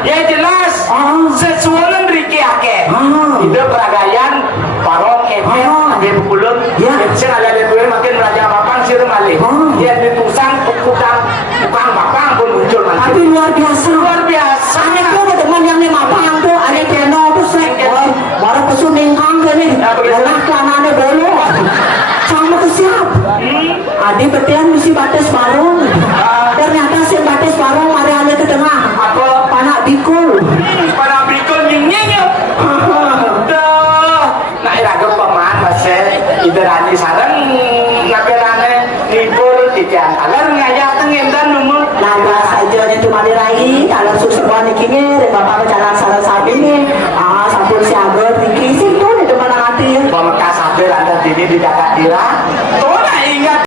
Ya jelas. Sesuatu riki akeh. Itu peragayan parok kepet habis pukulun. Saya ada dua makin raja bapak sih malih. Dia ditusang tukang bapak pun muncul nanti. Tapi luar biasa. Luar biasa. Aneh tuh teman yang lima pang tuh aneh keno tuh sek. Baru kesuning kang nih. Lelah kelanane bolu. Sama tuh siap. Adi betian mesti batas barung. Ternyata si batas barung area ke tengah. Apa? Panak bikul. Panak bikul nying-nying. Nah, iraga paman masih ibaratnya sarang naberane nibul titian talar ngajak tengen dan numur. Nah, saja nih cuma diraih dalam susuan ini bapak berjalan salah sapi ini. Sampun siaga tinggi sih tuh di depan hati. Pemekas sabar ada di dekat dira.